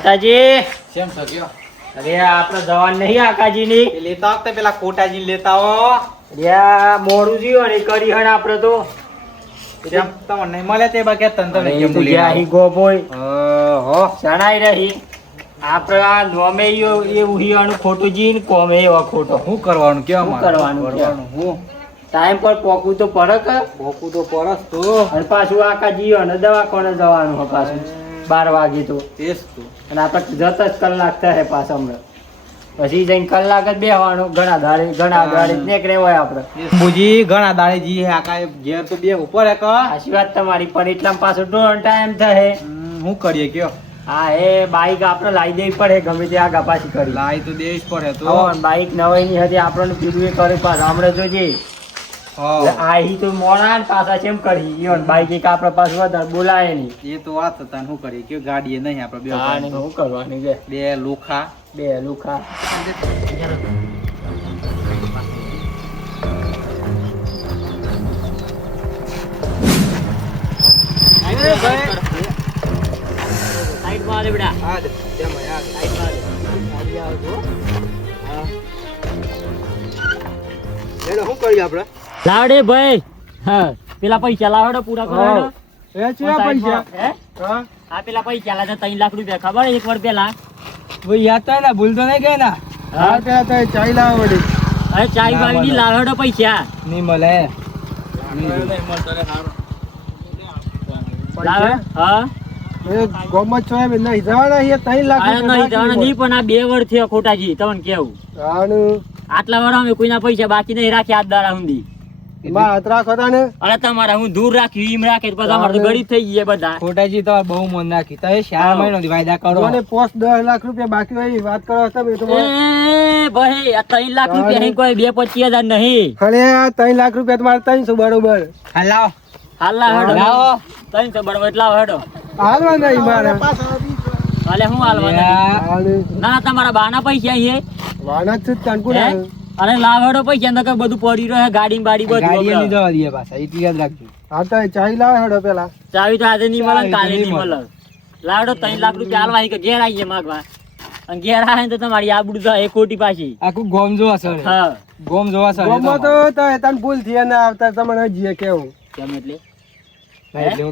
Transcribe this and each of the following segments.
ફતાજી કેમ છો કયો? અરે આપણે જવાન નહીં આકાજીની એ લેતા આવતા પેલા કોટાજી લેતા આવો. અરે મોડું જીવો ને કરી હણ આપણે તો કેમ તમને નહીં મળે તે બા કે તન તમે કેમ બોલી ગયા હી ગોબોય ઓહો જણાઈ રહી આપણે આ નોમે એવું હિયાનું ખોટું જીન કોમે એવા ખોટો શું કરવાનું કેમ શું કરવાનું હું ટાઈમ પર પોકવું તો પડે કે ભોકું તો પરસ તો અને પાછું આકાજી અને દવાખાને જવાનું હોય પાછું 12 વાગે તો તેજ તો અને આપણે જત જ કલાક થાય પાછા હમણાં પછી જઈને કલાક જ બેસવાનું ઘણા દાડે નીકળે હોય આપણે બુજી ઘણા દાડે જી હે આકા ઘેર તો બે ઉપર હે કા આશી વાત તમારી પણ એટલામાં પાછો ડોન ટાઈમ થાય શું કરીએ કયો? હા એ બાઈક આપણે લાવી દેવી પડે ગમે તે આગા પાછી કરી લાઈ તો દેવી જ પડે તો બાઈક નવાઈની હતી આપણને કીધું એ કરે પાછા હમણાં જોજે આહી તો મોડા ને પાછા કેમ કરી ઈવન બાઈક એક આપણા પાસે વધારે બોલાય નહીં એ તો વાત હતા શું કરીએ કયો? ગાડીએ નહીં આપણે શું કરવાનું છે બે લોખા બે લુખા સાઈડમાં આવે બેટા શું કરીએ આપણે? લાવડે ભાઈ હા પેલા પૈસા લાવડો પૂરા કરો પૈસા આ પેલા પૈસા લાગે 3 લાખ રૂપિયા ખબર એક વાર પેલા યાદ થાય ને ભૂલ તો નહીં ગઈ ને હા ચાઈ લાવો વળી અરે ચાય વાળી લાવડો પૈસા નહીં મળે લાવે હા ગોમત છો એમ નહીં જવાના એ 3 લાખ અરે નહીં જવાના નહીં પણ આ 2 વર્ષ થયા ખોટાજી તમને કેવું આટલા વાર અમે કોઈના પૈસા બાકી નહીં રાખ્યા આજ દાડા સુધી અરે તમારા હું દૂર રાખ્યું એમ રાખે પછી અમારે તો ગરીબ થઈ ગયા બધા ખોટાજી તો બહુ મન નાખી તો 4 મહિનો વાયદા કરો અને પોસ્ટ 10 લાખ રૂપિયા બાકી હોય વાત કરો તમે તો એ ભાઈ આ 3 લાખ રૂપિયા અહીં કોઈ 2-25 હજાર નહીં અરે 3 લાખ રૂપિયા તમારે 300 બરોબર હાલાવ હાલા હેડો લાવો 300 બરોબર એટલા હેડો હાલવા નહીં મારે હાલે હું હાલવાના ના તમારા બાના પૈસા અહીં વાના જ કાનપુર અરે લાવડો પૈસા નકર બધું પડી રહ્યો ગાડી બાડી બધું ગાડી ની જવા દે પાછા ઈ યાદ રાખજો હા તો ચાઈ લાવ હેડો પેલા ચાવી તો આજે નહીં મળે કાલે નહીં મળે લાવડો 3 લાખ રૂપિયા હાલવા કે ઘેર આવીએ માગવા અને ઘેર આવે તો તમારી આબડું તો 1 કોટી પાછી આખું ગોમ જોવા સર હા ગોમ જોવા સર ગોમ તો તન ભૂલ થી ને આવતા તમને જીએ કેવું કેમ એટલે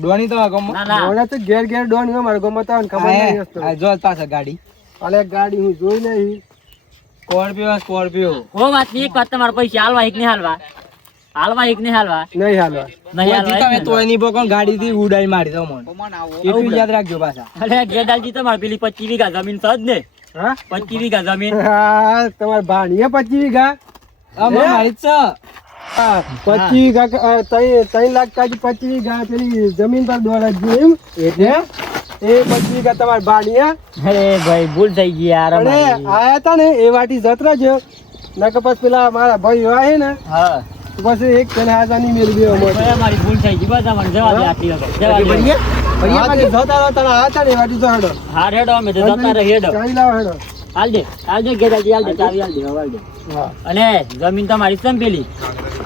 ડોની તો ગોમ ડોના તો ઘેર ઘેર ડોની હો માર ગોમ તો ખબર નહીં હસ્તો આ જો પાછા ગાડી અલે ગાડી હું જોઈ નહીં સ્કોર્પિયો હો વાત ની એક વાત તમારા પૈસા હાલવા એક નહીં હાલવા નહીં હાલવા તમે તો એની પર કોણ ગાડી થી ઉડાઈ મારી દો મન એટલું યાદ રાખજો પાછા અરે ગેડાલજી તમારે પેલી 25 વીઘા જમીન છે જ ને હા 25 વીઘા જમીન હા તમાર ભાણીએ 25 વીઘા મારી જ છે 25 વીઘા 3 લાખ કાજી 25 વીઘા પેલી જમીન પર દોડા જીમ એટલે એ 25 વીઘા તમાર ભાણીએ અરે ભાઈ ભૂલ થઈ ગઈ યાર આયા તા ને એ વાટી જતરા છે નકર પછી પેલા મારા ભાઈ હોય ને હા પછી એક તને આજાની મેળવી ભાઈ અમારી ભૂલ થઈ ગઈ બધા મને જવા દે આટલી વખત જવા દે જતા તને આતા ને વાટી તો હેડો હા રેડો અમે તો જતા રહી હેડો ચાઈ લાવ હેડો હાલ દે ગેડાજી હાલ દે ચાવી હાલ દે હવાલ દે અને જમીન તમારી છે ને પેલી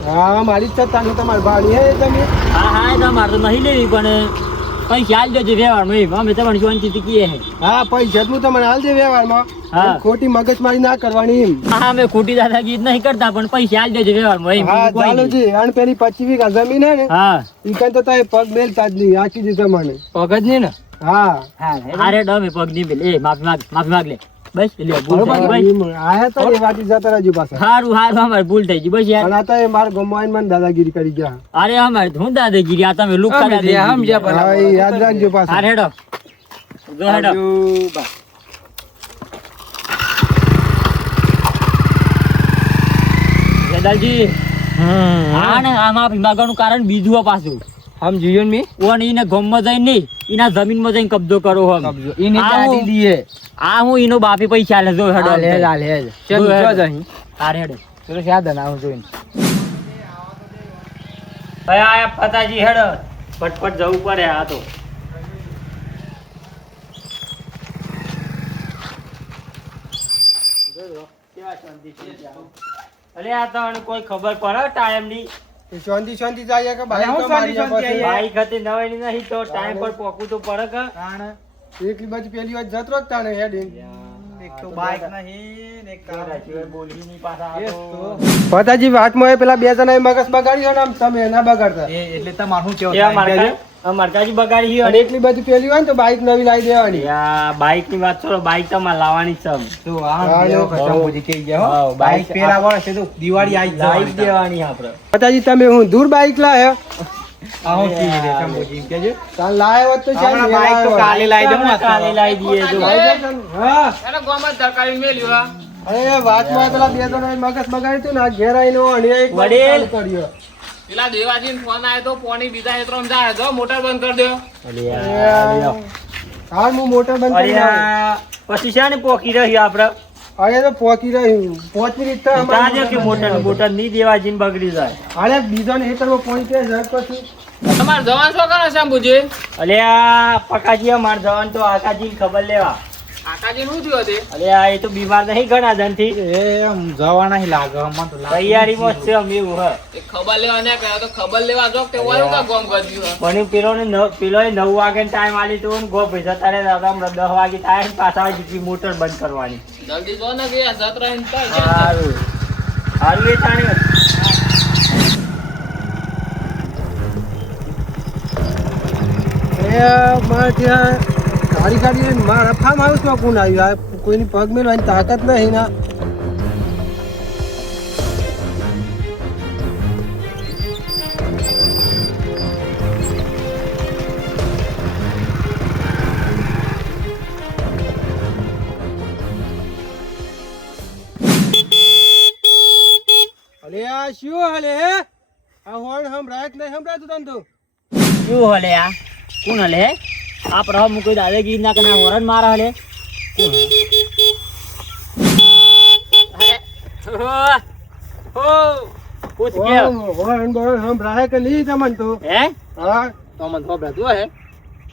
હા મારી જ તાને તમાર ભાણી હે તમે હા એ તમારે તો નહીં લેવી પણ પૈસા હાલ દેજો વ્યવહારમાં અમે તમને શાંતિથી કીએ હે હા પૈસા જેટલું તમને હાલ દે વ્યવહારમાં હા ખોટી મગજમારી ના કરવાની એમ હા અમે ખોટી દાદાગીરી નહીં કરતા પણ પૈસા હાલ દેજો વ્યવહારમાં એમ હા ચાલો જી અને પેલી 25 વીઘા જમીન હે ને હા ઈ કન તો તાય પગ મેલતા જ નહીં આખી દી તમને પગ જ નહીં ને હા હા રેડો અમે પગ નહીં મેલ એ માફી માગ લે બસ લે ભૂલ થઈ ગઈ બસ આયા તો એ વાટી જતા રહેજો પાછા હારું અમારે ભૂલ થઈ ગઈ બસ યાર અને આ તો એ માર ગમાઈને મને દાદાગીરી કરી ગયા અરે અમારે હું દાદાગીરી આ તમે લુક કરી દે હા એ યાદ રાખજો પાછા હા રેડો જો હેડો ગેદાલજી હા ને આ માફી માંગવાનું કારણ બીજું આ પાછું હમ જીવન મી ઓન ઈને ગોમમાં જઈને નહીં ઈના જમીનમાં જઈને કબજો કરો હમ ઈને કાઢી દીએ આ હું ઈનો બાપી પૈસા લે જો હેડો લે ચલ જો જહીં હા હેડો ચલો યાદ ના હું જોઈને ભાઈ આ ફતાજી હેડો ફટફટ જવું પડે આ તો અરે આ તો કોઈ ખબર પડે ટાઈમ ની શાંતિ શાંતિ જાય કે ભાઈ તો મારી પાસે બાઈક હતી નવાઈ નહીં તો ટાઈમ પર પોકવું તો પડે કે એકલી બાજુ પેલી વાત જતો જ તાણે હેડીન એક તો બાઈક નહીં ને એક કાર બોલવી નહીં પાછા આ તો. પતાજી વાતમાં એ પેલા બે જણા મગજ બગાડ્યો ને આમ તમે ના બગાડતા એટલે તમારું શું એ મરકાજી બગાડી ગયો અને એકલી બાજુ પેલી હોય ને તો બાઈક નવી લાવી દેવાની બાઈક ની વાત કરો બાઈક તમારે લાવવાની છે તો આ લેવો કચંબુજી કહી ગયા હો બાઈક પેલા વર્ષે તો દિવાળી આવી લાવી દેવાની આપણે પતાજી તમે હું દૂર બાઈક લાયા આવો કી રે ચંબુજી એમ કહેજો કાલ લાવ્યો હોત તો ચાલ હમણાં બાઈક તો કાલે લાવી દઉં આ તો. કાલે લાવી દઈએ જો હા અરે વાતમાં પેલા બે જણા મગજ બગાડ્યું હતું ને આ ઘેર આવીને અણિયા એક વડીલ. ચાલુ કર્યો. પેલા દેવાજી ફોન આવ્યો તો પોણી બીજા હેતરો જાય તો મોટર બંધ કરી દો. હાલ હું મોટર બંધ કરી આવું. પછી છે ને પોકી રહ્યું આપડે અરે તો પહોંચી રહ્યું 5 મિનિટ તો તાજો કે મોટર નહીં દેવા જીન બગડી જાય અરે બીજો ને હેતરમાં પહોંચી જાય પછી તમારે જવાન શું કરો શંભુજી? અલે આ પકાજી અમાર જવાન તો આકાજી ખબર લેવા આકાજી નું થયું હતું? અલે આ એ તો બીમાર નહીં ઘણા જણ થી એમ જવા નહીં લાગે અમને તો લાગે. તૈયારીમાં જ છે અમે એવું હ એ ખબર લેવા ને કહ્યો તો ખબર લેવા જો કે ઓય કા ગોમ કરી દીધું. પણ પેલો 9 વાગે ટાઈમ આલી તો ગો પૈસા તારે દાદા 10 વાગે થાય ને પાછા જીપી મોટર બંધ કરવાની જલ્દી જો ને કે આ જત રહીને થાય છે. સારું સારું એ તાણે મારે ત્યાં ગાડી કાઢી મારા ફાર્મ હાઉસમાં કોણ આવ્યું આ કોઈની પગ મેળવાની તાકાત નહીં ના અલે આ શું હલે આ હોર્ન સંભળાય જ નહીં સંભળાતું તને તો શું હલે આ કોણ હલે આપણે હમ કોઈ દાદાગીરી ના કના હોરન મારા હલે કોણ અરે હો પૂછ કે હોર્ન બોર્ન સંભળાય કે નહીં તમને તો હે હા તો મને ખબર હતું હે.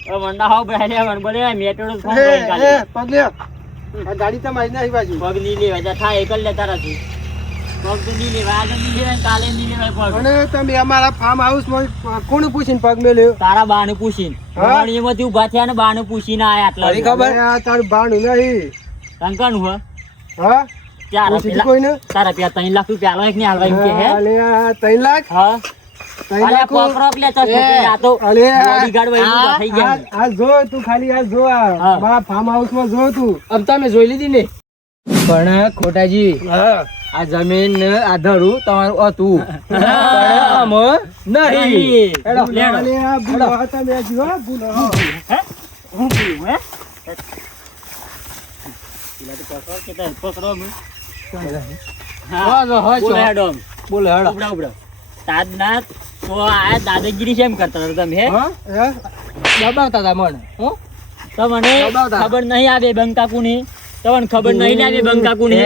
ઓ મંડા હો બેલે મન બોલે મેટોડ ફોન એ, કરી કાલે એ, પગ લે આ ગાડી તમારી નહીં બાજુ પગ ની લેવા જા થાય એકલ લે તારાથી પગ તો ની લેવા આજે ની લેવા કાલે ની લેવા પગ અને તમે અમારા ફાર્મ હાઉસમાં કોણ પૂછીને પગ મેલ્યો તારા બાને પૂછીને હા? એમાંથી ઉભા થયા ને બાને પૂછીને આયા આટલા તારી ખબર? અરે આ તારું બાણું નહીં કંકણ હો હા ચાર પૂછી પેલા કોઈને તારા પેલા 3 લાખ રૂપિયા આલો એક ને હાલવા એમ કે હે અલે આ 3 લાખ હા 3 અલે લાખ પકડો લે તો આ તો અલે બોડીગાર્ડ વઈ ઊભા થઈ ગયા આ જો તું ખાલી આ જો આ હા. મારા ફાર્મ હાઉસમાં જો તું અબ તમે જોઈ લીધી ને પણ ખોટાજી હા આ જમીન આ ધરું તમારું હતું પણ આમ નહીં નહીં. હેડો, લેડો. અલે આ ભૂલો હતા મેં જો ભૂલો હે હું પીવું હે પેલા તો પકડો કે તાર પકડો મે હા હા, હા, બોલો ચો. હેડો બોલો હેડો ઉબડા ઉબડા તાદનાથ તો આ દાદાગીરી કેમ કરતા હતા તમે હે હા હે દબાવતા હતા મને હો તમને દબાવતા. ખબર નહીં આવે બંકાકુની તમને ખબર નહીં આવે બંકાકુની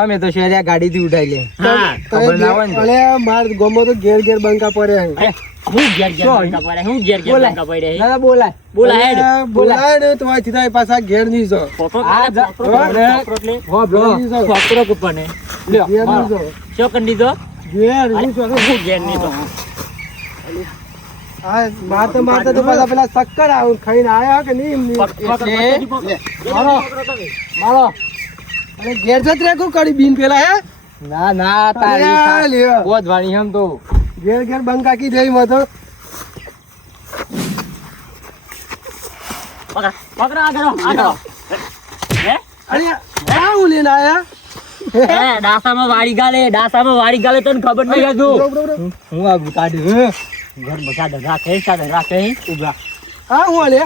અમે તો શહેરિયા ગાડીથી ઉઠાઈ લે હા ખબર ના હોય ને. અલે માર ગમો તો ઘેર ઘેર બંકા પડે અરે, હું ઘેર ઘેર શું? બંકા પડે હું ઘેર ઘેર બોલાય. બંકા પડે ના બોલાય બોલા હેડ બોલાય ને તો આ સીધા પાછા ઘેર નહીં જો ફોટો આ લે, જ- ફોટો લે, હવે- ફોટો લે. હો બ્રો નહીં જો. ફોટો કૂપને લ્યો ઘેર નહીં જો શું કરી દીધો ઘેર અરે, નહીં જો હું ઘેર નહીં તો આ મારતા તો પાછા પેલા ચક્કર આવું ખાઈને આયા કે નહીં એમની? મારો મારો અને ઘેર જત રે કોણ કરી બીન પેલા હે ના ના અરે તારી લ્યો. બોધ વાણી એમ તો ઘેર ઘેર બંકા કી જઈ મતો પકડ પકડ આગળ હે અરે આ હું લઈને આયા હે ડાસામાં વાડી ગાલે તને ખબર નહીં હજુ ઉભરો, ઉભરો, ઉભરો. હું આ કાઢ્યું ઘર બધા રાખે ઉભા આ હું લે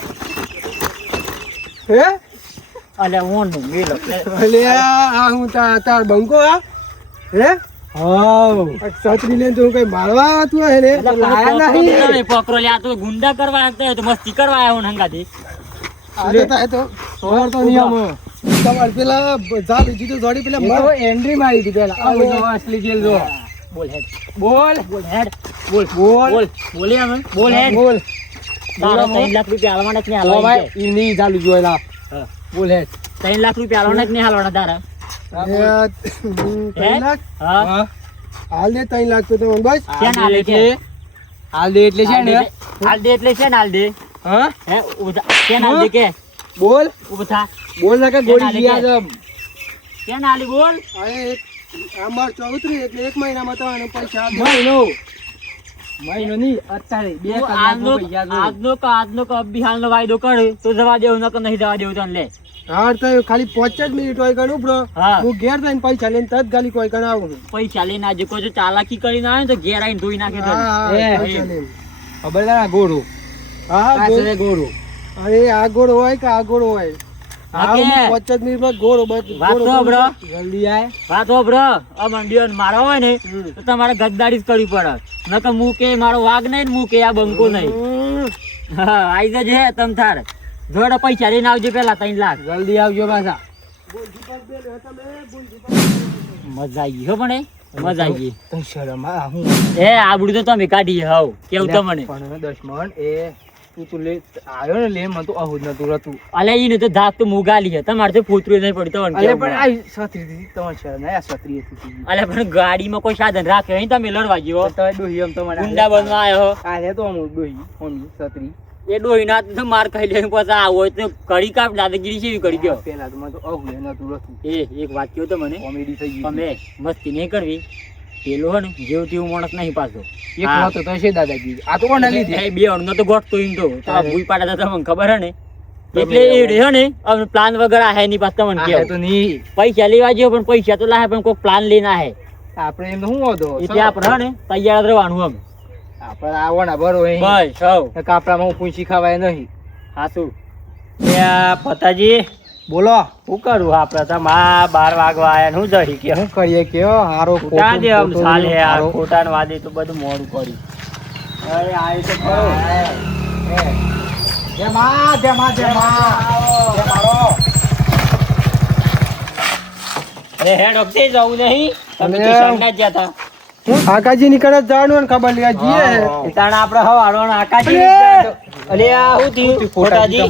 હે અલે હું મેલો અલે આ હું તાર બંકો આ હે હાવ આ છત્રી લઈને તો હું કઈ મારવા તું હે ને લાયા નહીં પકડો લે આ તો ગુંડા કરવા આવતા હોય તો મસ્તી કરવા આવ્યો ને હંગાથી આ તો થાય તો સોર તો નિયમ તમાર પેલા જા બીજી તો જોડી પેલા મર એન્ટ્રી મારી હતી પેલા આ બધો અસલી જેલ જો બોલ હેડ બોલ બોલ હેડ બોલ બોલે અમે બોલ હેડ બોલ તારા 3 લાખ રૂપિયા હાલવાના જ નહીં ઓ હાલવાના ભાઈ ઈ નહીં ચાલુ જોયેલા હા. બોલ હે 3 લાખ રૂપિયા હાલવાના જ નહીં હાલવાના તારા 3 લાખ હા હાલ દે 3 લાખ તો તમને બસ ક્યાં હાલે છે હાલ દે એટલે છે ને હાલ દે એટલે છે ને હાલ દે હા હે ઉધા ક્યાં હાલ દે કે બોલ ઊભો થા. બોલ ના કે ગોળી જીયા છે. કેમ ના આલી બોલ? હવે અમાર 34 એટલે 1 મહિનામાં તમારે પૈસા આપજો. મહિનો નહીં અત્યારે 2 તું કલાકમાં પૈસા જોઈ. આજનો કે અભિહાલનો વાયદો કર તો જવા દેવું નકર નહીં જવા દેવું તને લે. હા તો ખાલી 5 જ મિનિટ હોય કણ ઉપરો હા. હું ઘેર જઈને પૈસા લઈને તરત ગાલી કોઈ કણ આવું. પૈસા લઈને આજે કોઈ જો ચાલાકી કરીને આવે ને તો ઘેર આવીને ધોઈ નાખે તને. હા એ, હા પૈસા લઈને. ખબર ના ગોળું હા પાછળ ગોળું અરે આ ગોળ હોય કે આ ગોળ હોય હા હા કે? 5 જ મિનિટમાં ગોળ બસ વાત તો બ્રો. જલ્દી આય. વાત હોભળો. આ મંડીઓને મારો હોય ને તો તમારે ગદ્દારી જ કરવી પડે. નકર હું કે મારો વાઘ નહીં ને હું કે આ બંકો નહીં. હા આઈ જજે તમ તાર. જોડે પૈસા લઈને આવજો પેલા 3 લાખ. જલ્દી આવજો પાછા. મજા આવી ગઈ હો પણ એ. મજા આવી ગઈ. તને શરમ આ હું એ આબડું તો તમે કાઢી હાવ કેવું તમને. પણ 10 મણ એ તું લે આવ્યો ને લે મને તો આવું જ નતું રહેતું. અલે ઈને તો ધાક તો મુગાલી છે તમારે તો પૂતરું નહીં પડતો અરે પણ આ છત્રી હતી તમારી શરમ ના આ છત્રી હતી. અલે પણ ગાડીમાં કોઈ સાધન રાખ્યો નહીં તમે લડવા જેવો. તમે ડોહી એમ તો મને ગુંડા બનવા આવ્યો. આ રે તો અમુક ડોહી મમ્મી છત્રી એ ડોહીના હાથે તો માર ખાઈ લે પછી આવો તો કડી કાપ દાદાગીરી જેવી કરી ગયો. પેલા તો મને તો આવું નતું રહેતું. એક વાત કહ્યું તો મને કોમેડી થઈ ગઈ. તમે મસ્તી નહીં કરવી. પેલો હે ને જેવું તેવું માણસ નહીં પાછો. એક હા. હતો તો છે દાદાગીરી આ તો કોને લીધી એ બે અણનો તો ગોઠતો ઈન તો ભૂઈ પાડા તમને ખબર હે ને એટલે એ રહ્યો ને હવે પ્લાન વગર આ હે ની પાછ તમને આ કેવું તો નહીં પૈસા લેવા જેવો પણ પૈસા તો લાહે પણ કોઈ પ્લાન લઈને આહે આપણે એમ તો શું હતો એટલે આપણે હે ને તૈયાર જ રહેવાનું એમ. આપણે આવવાના બરો બસ હવ કાપડામાં હું પૂંછી ખવાય નહીં. હાસુ પતાજી બોલો શું કરું આપડે તો માં 12 વાગવા આયા ને હું જઈ કે શું કરીએ કેવો હારો ખોટા દે આમ ચાલે આ ખોટા ને વાદે તો બધું મોડું કર્યું. અરે આય તો ખરો. જય માં જય માં જય માં જય મારો અરે હેડ ઓફ જવું નહીં તમે તો અરે. સંડા જ જતા. આકાજી નીકળે જવાનું ને ખબર લેવા જઈએ તાણ આપણે હવારો આકાશી અલે આ હું થયું ખોટાજી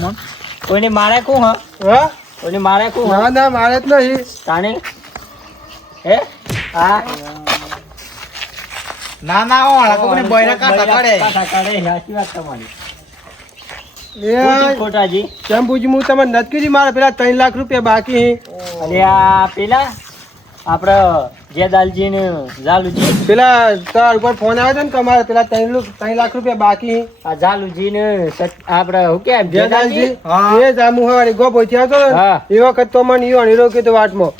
કોઈને મારે કોણ હ હા કોઈને મારે કોણ ના ના મારે જ નહીં તાણે હે હા ના ના ઓળા કોને બોયરા કાટા કાઢે સાચી વાત તમારી. એ ખોટાજી કેમ પૂછ્યું હું તમને નથી કીધી મારે પેલા 3 લાખ રૂપિયા બાકી અરે આ પેલા આપડે જેદાલજી ને ઝાલુજી પેલા તાર ઉપર ફોન આવ્યો હતો ને કે અમારે પેલા 3 લાખ રૂપિયા બાકી આ ઝાલુજી ને આપડે હું કે જેદાલજી હા. એ જામુ હવારે ગોપો થયો હતો ને હા. એ વખત તો મને ઈયો હીરો કીધો વાટમાં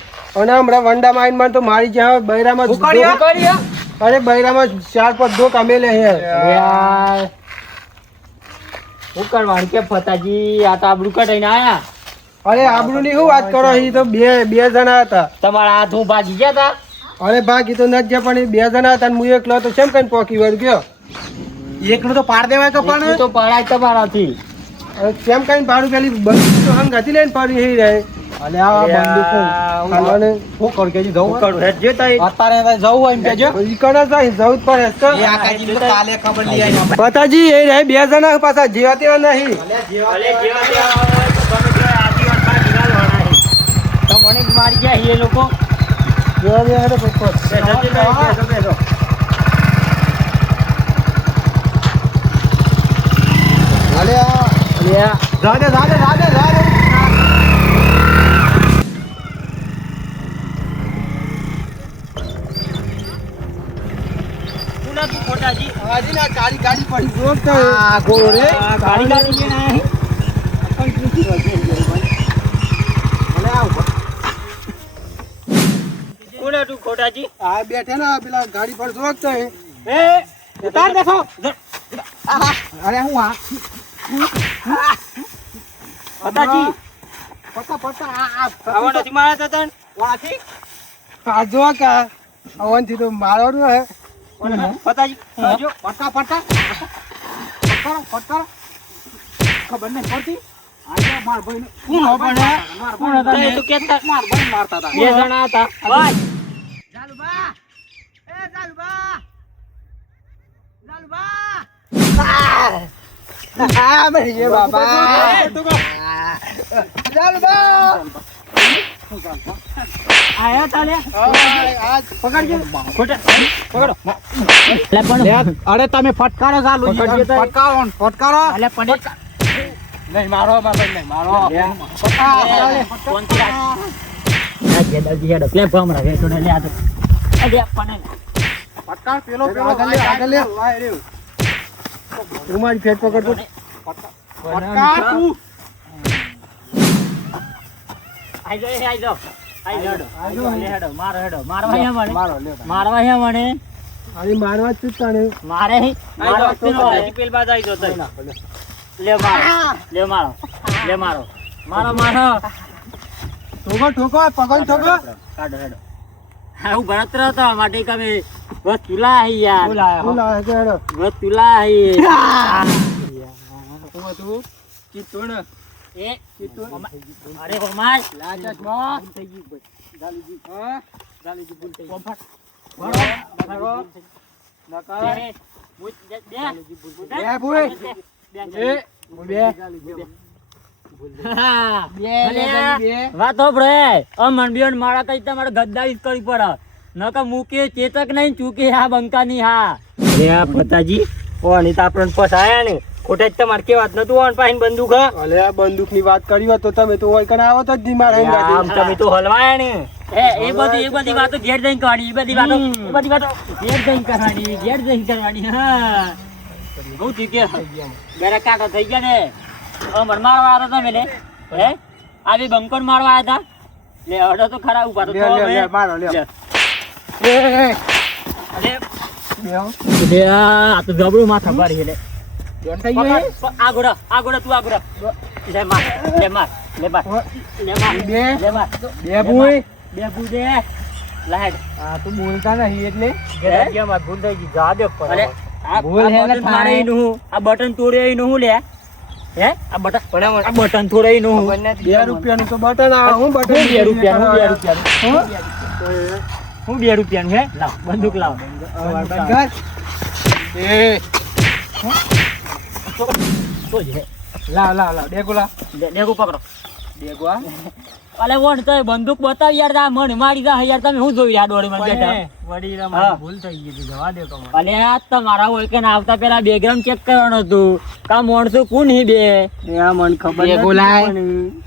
અને હમણાં વંડા માઈન માં તો મારી જ્યાં બૈરામાં અરે બૈરામાં 4-5 ધોક અમે લે અહીંયા શું કરવાનું કે ફતાજી આ તો આબડું કટાઈને આયા અરે આબરૂ ની શું વાત કરો એ તો બે જણા હતા તમારા હાથ હું ભાગી ગયા તા અરે બાકી તો નથી ગયા પણ એ 2 જણા હતા ને હું એકલો તો કેમ કઈ પોકી વળ ગયો એકનું તો પાડ દેવાય તો એટલું તો પડાય તમારાથી હવે કેમ કઈ ભાડું પેલી બંદૂક તો હંગાથી લઈને પાડી એ રહે અલે આ બંદૂક અને હું કર કેજી જવું કરું હેડ જે તઈ અત્યારે જવું હોય એમ કેજો ઈ કણે જાય જવું જ પડે તો. એ આકાજી તો કાલે ખબર લઈ આવી પતાજી એ રહે 2 જણા પાછા જેવા તેવા નહીં અલે જેવા તેવા હોય તો ગમે તે આજી વાત બાકી ના લેવાના છે. તમને જ મારી ગયા એ લોકો જેવા તેવા હેડો પપ્પો. બેસો. અલે આ રાડે રાડે રાડે રાડે કોના તું ખોટાજી આજે ના ગાડી પડી જોક તો આ ગોળો રે આ ગાડી ગાડી લઈને આયા અલે આવ કોના તું ખોટાજી આ બેઠે ને પેલા ગાડી પર જોક તો એ ઉતાર દેખો અરે હું આ ફતાજી પતા આવા નથી મારા તતન વાથી આ જોક આ અવનથી તો મારવાનું હે ફતાજી જો પટા પટા પટા ખબર નહીં પડતી આજે માર ભાઈ કોણ હતા એ તો કેતા માર ભાઈ મારતા હતા બે જણા હતા બસ જાલુબા એ જાલુબા હા ભાઈ એ બાબા જાલુબા આયા તાલે આજ પકડજો ખોટા પકડો લે પણ અરે તમે ફટકારો ચાલુ પકડજો તો. ફટકારો ફટકારો અલે પણ નહીં મારો બાપા નહીં મારો કોણથી રાખ? રાજ્ય દલજી હેડો. લે ભમરા વેચો ને લે આ તો. અરે પણ પટકા પેલો આગળ લે તું મારી ફેટ પકડતો પટકા તું આઈ જો હેડો. લે હેડો મારો હેડો મારવા હે મને. મારો લે મારવા હે મને. આની મારવા જ તને મારે હે. મારો પેલો પેલ બાદ આઈ જો તઈ. લે મારો. લે મારો. મારો. ઠોકો ઠોકો પકડ ઠોકો કાઢો હેડો. હા હું ગણતર હતો માટે કમે વસ્તુ લાહી યાર. તું લાવે છે હેડો વસ્તુ લાહી. તું તું ચિત્તોણ એ અરે હોમાલ લાચમાં થઈ ગઈ ગાલીજી. હા ગાલીજી ભૂલ થઈ ગઈ. મારો નકા બે બે ભૂઈ એ બે વાત હોભળે. અમન બેન મારા કઈ તમારે ગદ્દારી જ કરવી પડે. નકર મૂકે ચેતક નહીં ચૂકે આ બંકાની હા. અરે આ પતાજી ઓની તો આપણને ફસાયા ને ખોટા જ તમારે કેવાત નતું ઓન પાહીન બંદૂક હા અલે આ બંદૂક ની વાત કરી હોત તો તમે તો ઓય કને આવો તો જ ધીમા રહી આમ તમે તો હલવાયા ને એ બધી વાતો ઘેર જઈને કરવાની. એ બધી વાતો ઘેર જઈને કરવાની. હા બહુ ઠીક છે. બેરા કાકા થઈ ગયા ને. અમર મારવા આવ્યા હતા તમે લે. હે આવી બંકોન મારવા આવ્યા હતા. લે અડો તો ખરા ઉભા તો લે મારો લે લે. અરે બેહો લે આ તો જબરું માથા પાડી લે. જોન થઈ ગયો આગોડા તું આગોડા. લે માર. લે માર. બે બે ભૂઈ બે બુદે લાડ. આ તું બોલતા નહીં એટલે કેમ આ ભૂલ થઈ ગઈ જા દે પર. અરે આ ભૂલ હે ને બટન મારે નું આ બટન તોડે નું લે. હે આ બટન તોડે નું 2 રૂપિયાનું તો બટન આવે હું બટન 2 રૂપિયાનું 2 રૂપિયાનું હે લાવ બંદૂક લાવ. તો જે લાવ ડેગુલા ડેગુ પકડો. ડેગુઆ અલે વણ તો બંદૂક બતાવ યાર. આ મણ મારી જા યાર. તમે હું જોઈ આ દોડી માં બેઠા. વડી હા. મારી ભૂલ થઈ ગઈ જવા દે કમા અલે આ તમારા હોય કે ના આવતા પેલા બેકગ્રાઉન્ડ ચેક કરવાનું હતું. કા મોણસો કોણ હી બે આ મન ખબર ડેગુ લાય.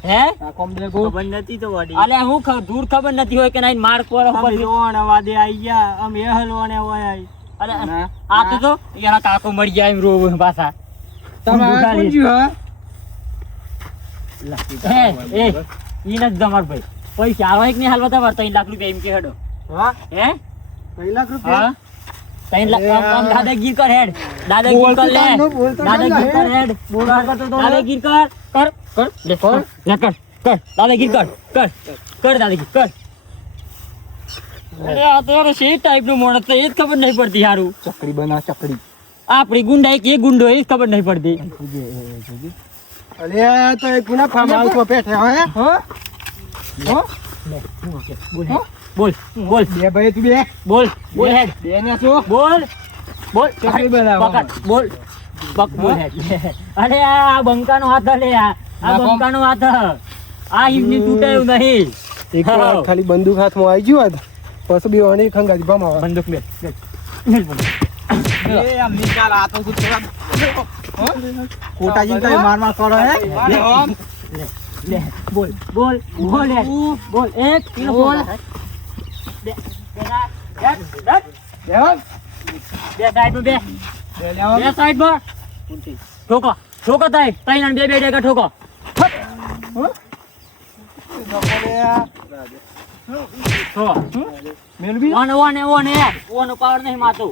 હે આ કોમ ડેગુ ખબર નથી તો વડી અલે હું દૂર ખબર નથી હોય કે નહીં માર પર લોણ વાદે આઈ ગયા આમ એ હલવાને હોય આઈ અલે આ તો યાર કાકો મરી જાય એમ રો પાછા. તમારે કોણ જ્યું હે એ ઈ ન જમાર ભાઈ પૈસા આવે કે નહીં હાલવા તમારે 3 લાખ રૂપિયા એમ કે હેડો. હા હે 3 લાખ રૂપિયા હા 3 લાખ આમ દાદાગીર કર હેડ. દાદાગીર કર લે. દાદાગીર કર હેડ. દાદાગીર કર લે કર દાદાગીર કર દાદાગીર કર. અરે આ તો યાર શી ટાઈપ નું મોણસ છે એ જ ખબર નહીં પડતી હારું. ચકડી બના ચકડી આપણી ગુંડાઈ કે ગુંડો એ જ ખબર નહીં પડતી. અલે તો એક પુના ફાર્મ હાઉસ માં બેઠા હે બોલ બે ભાઈ તું બોલ હેડ બે ને શું બોલ ચકડી બનાવો પકડ બોલ હેડ. અરે આ બંકાનો હાથ લે આ બંકાનો હાથ. આ ઈવની તૂટાયું નહીં. એક વાર ખાલી બંદૂક હાથમાં આવી ગયું હોત પછી બીવાની ખંગાતી ભમાવા બંદૂક મેલ એ આમ નિકાલ આ તો થોડા કોટાજી તો માર કરો હે લે બોલ હેડ બોલ એક કિલો બોલ બે સાઈડ બે સાઈડ પર ઠોકો તાઈ તાઈ ના બે ડેગા ઠોકો. મેલવી ઓનો પાવર નહીં માતું.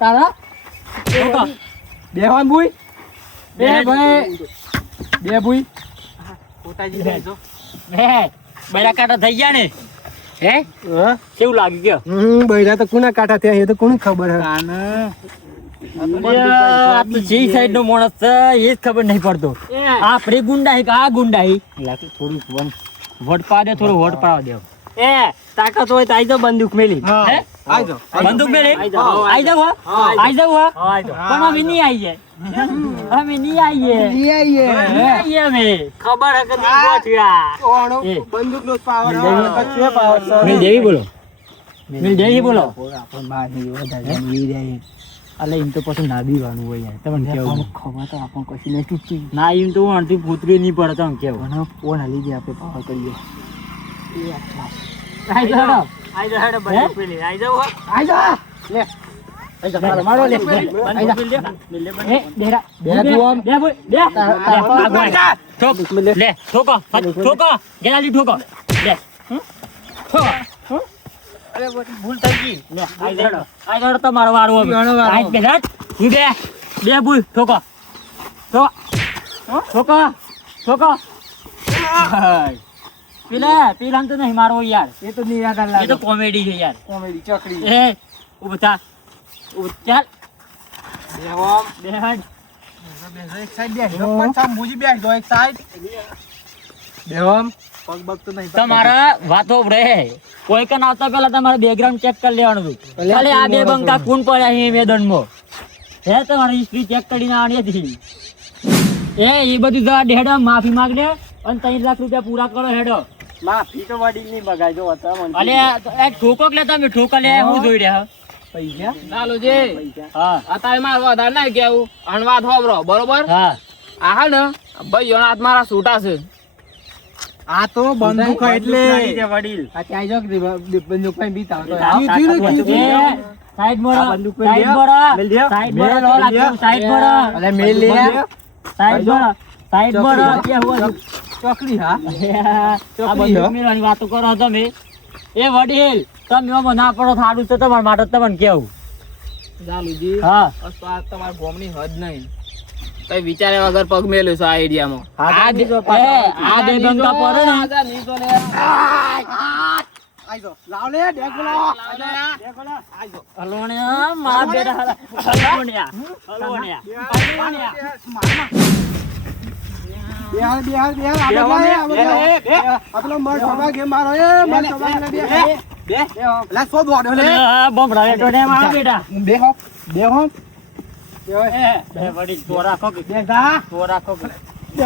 તારા ઠોકો. બેવાન ભૂઈ બે ભાઈ બે ભૂઈ કોટાજી દેજો હે બૈરા કાટા થઈ ગયા ને. હે હા કેવું લાગ્યું કે બૈરા તો કોના કાંઠા થયા એ તો કોને ખબર હે આ તો જે સાઈડ નો માણસ છે એ જ ખબર નહીં પડતો. આપણે ગુંડાઈ કે આ ગુંડાઈ થોડું વોટ પાડે થોડું વોટ પાડવા દેવ. એ તાકાત હોય તો આઈ જાવ બંદૂક મેલી. હે આઈ જાઓ બંદૂક મેલી આઈ જાવ પણ અમે નહીં આવીએ. અમે નહીં આવીએ અમે ખબર હે કે નહીં ગોઠવ્યા. એ. બંદૂક નો પાવર મિલ દેવી બોલો આપણ માર નહીં વધારે ઈ રહી અલે એમ તો પછી ના બીવાનું હોય યાર તમને કેવું ખબર તો આપણને કશું નહીં તૂટતી ના એમ તો અડધી પૂતરી નહીં પડે તમે કેવું મને ફોન હાલી દે આપણે પાવર કરીએ આઈ જાઓ બધા પેલી આઈ જાઓ આઈ જા લે મારો લે લે ઠોકો ગેલાલી ઠોકો લે અરે ભૂલ થઈ ગઈ લે આઈ જાઓ તમારો વારો હવે આઈ બે રાત બે ભૂલ ઠોકો ઠોકો પેલા તો નહીં મારો યાર એ તો નિરાકાર એ તો કોમેડી છે યાર કોમેડી ચકડી એ ઉભો થા ચાલ બેહડ એક સાઈડ બે પાછા મુજી બે દો એક સાઈડ બેહમ પગ બગ તો નહીં તમારા વાતો રહે કોઈ કન આવતા પહેલા તમારે બેકગ્રાઉન્ડ ચેક કરી લેવાનું હતું ખાલી આ બે બંકા કોણ પડ્યા છે મેદાનમાં હે તમારી હિસ્ટ્રી ચેક કરીને આવવાની હતી એ બધું જવા દે હેડો માફી માંગ લે અને 3 લાખ રૂપિયા પૂરા કરો હેડો માફી તો વડીલ ની બગાડજો હતા મને અલે એક ઠોકો લે તમે ઠોકો લે હું જોઈ રહ્યા પૈસા લાલુજી હા અત્યારે મારે વધારે નહીં કેવું અણવાત હોબરો બરોબર હા આ હે ને ભાઈ હાથ મારા છૂટા છે આ તો બંદૂક એટલે વડીલ આ ત્યાં જો બંદૂક પાસે બીતા તો સાઈડ મોડો બંદૂક સાઈડ મેલ મોડો મેલ દે. સાઈડ મોડો સાઈડ મોડો અલે મેલ લે સાઈડ મોડો કે હુआ ચોકડી હા આ બંદૂક મેળવાની વાતો કરો તમે એ વડીલ તમે એમાં ના પડો થાડું તો તમારા માટે તમને કેવું લાલુજી હા બસ તો આ તમારા ગોમની હદ નહીં કઈ વિચારે વગર પગ મેલ્યો છે આ એરિયામાં આ બે બંકા પડે ને આઈ જો લાવ લે ડેગોલા હલોણ્યા મારા બેટા હલોણ્યા બિહાર આપણો મર સભા કે મારો એ મર સભા ને બે લા સો દોડો લે બમરા બેટો ને મારા બેટા બે હો બે વડી તો રાખો કે બે જા તો રાખો કે બે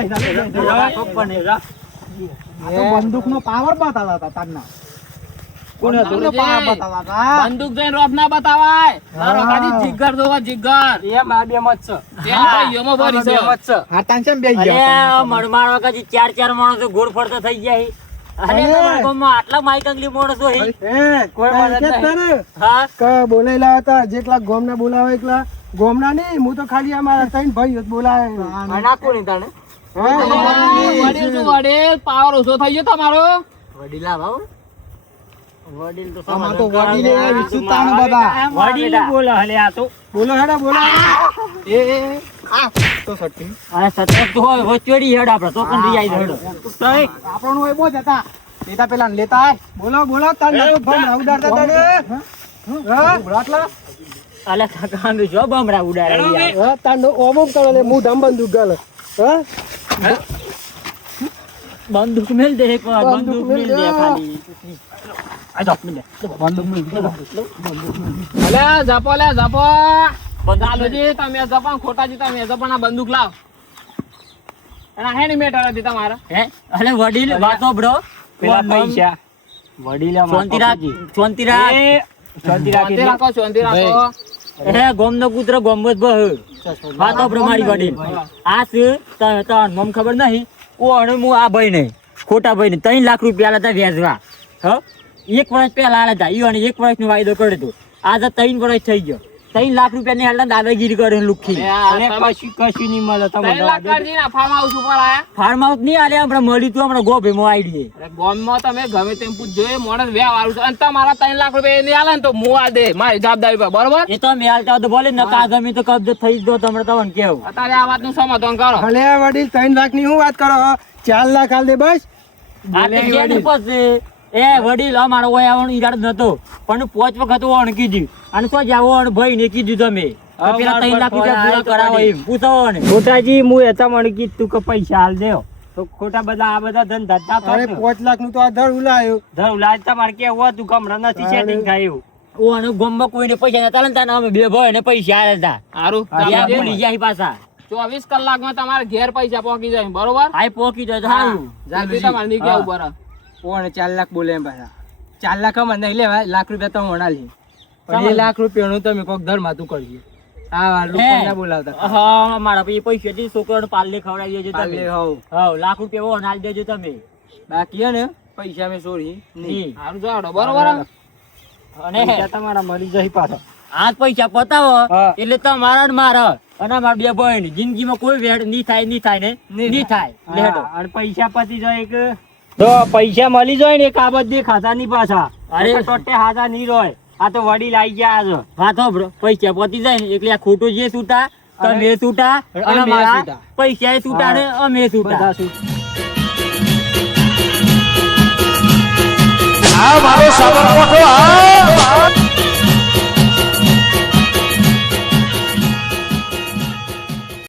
રાખો પણ રા તો બંદૂક નો પાવર બતાવતા હતા તારના કોને તો પાવર બતાવતા બંદૂક જઈને રોપ ના બતાવાય તારો ખાલી જીગર જોવા જીગર એ માર બે મત છે તેલ ભાઈઓમાં ભરી છે હા તાંચમ બે અરે મરમાર વખત ચાર માણસો ગોળ ફરતા થઈ ગયા અરે તમારા ગામમાં આટલા માઈકંગલી માણસો હે કોઈ હા કે બોલાયેલા હતા જેટલા ગોમના બોલાવે એટલા ગોમના નહીં હું તો ખાલી અમારા ત્રણ ભાઈઓ જ બોલાય આના કોની તાણે વડીલ શું વડીલ પાવર ઓછો થઈ ગયો તમારો વડીલા ભાવ વડીલ તો આમાં તો વડીલે વિસુતાણ બધા વડીલ બોલે હલે આ તો બોલો હેડા બોલો એ આ તો સટ્ટી આ સતત તો હોય વચોડી હેડ આપણે તો પણ રિયાઈ હેડ આપણો હોય બહુ જતા લેતા પેલા લેતા આય બોલો તાર તો ફોન ઉડાડતા તને હા ઉડાટલા અલે કાકા અમે જો બમરા ઉડાડે યાર હા તાર નો ઓમમ કરો લે હું ધમ બંદૂક ગાલ હા બંદૂક મેલ દે એક વાર બંદૂક મેલ દે ખાલી આ દો મેલ બંદૂક મેં અલે જપો લાલુજી તમે જપો ખોટાજી તમે જપો ના બંદૂક લાવ અને હે ની મેટર હતી તમારે હે અલે વડીલ વાતો બ્રો પેલા પૈસા વડીલ શાંતિ રાખ શાંતિ રાખ શાંતિ રાખો એ ગોમનો પુત્ર ગોમત બહ વાતો બ્રો મારી વડીલ આ છે તન મમ ખબર નહીં કોણ હું આ ભાઈ નહીં ખોટા ભાઈ ને 3 લાખ રૂપિયા આલા તા વેચવા હ 1 વર્ષ પહેલા આલા તા ઈવાને 1 વર્ષનો વાયદો કર્યો તો આજે 3 વર્ષ થઈ ગયો 3 લાખ રૂપિયા ની હાલતા દાદાગીરી કરે લુખી અને કશું નહીં મળે તમે 3 લાખ કાઢી ના ફાર્મ હાઉસ ઉપર આયા ફાર્મ હાઉસ નહીં આલે આપણે મળી તું આપણે ગોભે મો આઈડી અરે ગોમમાં તમે ગમે તેમ પૂછજો એ મોણસ વ્યા વાળું છે અને તમારા 3 લાખ રૂપિયા એની આલે ને તો હું આ દે મારી જવાબદારી પર બરોબર એ તો મેં હાલતા તો બોલે નકા જમી તો કબજો થઈ ગયો તમને તમને કેવું અત્યારે આ વાતનું સમાધાન કરો ભલે વડીલ 3 લાખ ની હું વાત કરો 4 લાખ હાલ દે બસ આ તો જેને પછી એ વડીલ અમારો ઓય આવવાનો ઈરાદો નતો પણ 5 વખત ઓણ કીધું અને તો જાવો અને ભાઈ ને કીધું તમે તો પેલા 3 લાખ રૂપિયા પૂરા કરાવો એમ પૂછો ને ખોટાજી હું એતા મને કીધું કે પૈસા હાલ દેવો તો ખોટા બધા આ બધા ધંધા થતા અરે 5 લાખ નું તો આ ધર ઉલાયો ધર લાજ તમારે કેવું હતું ગમરા નથી સેટિંગ થાય એવું ઓ અને ગોમમાં કોઈને પૈસા નતા ને તાને અમે બે ભાઈ ને પૈસા આલ્યા સારું હતા યા ભૂલી ગયા પાછા 24 કલાકમાં તમારે ઘેર પૈસા પહોંચી જાય બરોબર હાઈ પોકી જાય સારું જલ્દી તમારે નહીં કેવું બરાબર કોણ 4 લાખ બોલે એમ પાછા 4 લાખ અમે નહીં લેવા લાખ રૂપિયા તો હોણા લે 2 લાખ રૂપિયાનું તમે કોક ધર માતું કરજો હા મારા પછી પૈસા થી છોકરાને પાલે ખવડાવી દેજો તમે પાલે હોવ. હા ₹1,00,000 ઓનાલ દેજો તમે બાકી હે ને પૈસા મેં ચોરી નહીં. સારું જાડો બરોબર હે? અને પૈસા તમારા મળી જાય પાછા. આ પૈસા પતાવો હા. એટલે તમારા ને મારા અને મારા બે ભાઈ જિંદગીમાં કોઈ વેડ નહીં થાય ને નહીં થાય લેડો. હા, અને પૈસા પતી જાય કે તો પૈસા મળી જાય ને એક આ બધે ખાતા નહીં પાછા. અરે. અરે ટોટે હાથા નહીં રોય. આ તો વડીલ આઈ ગયા છે. હા તો બ્રો, પૈસા પતી જાય ને એટલે આ ખોટું જે છૂટા તમે છૂટા અને અમે મારા છૂટા. પૈસા છૂટા ને અમે છૂટા. બધા શું આ મારો સાબરકોઠો આ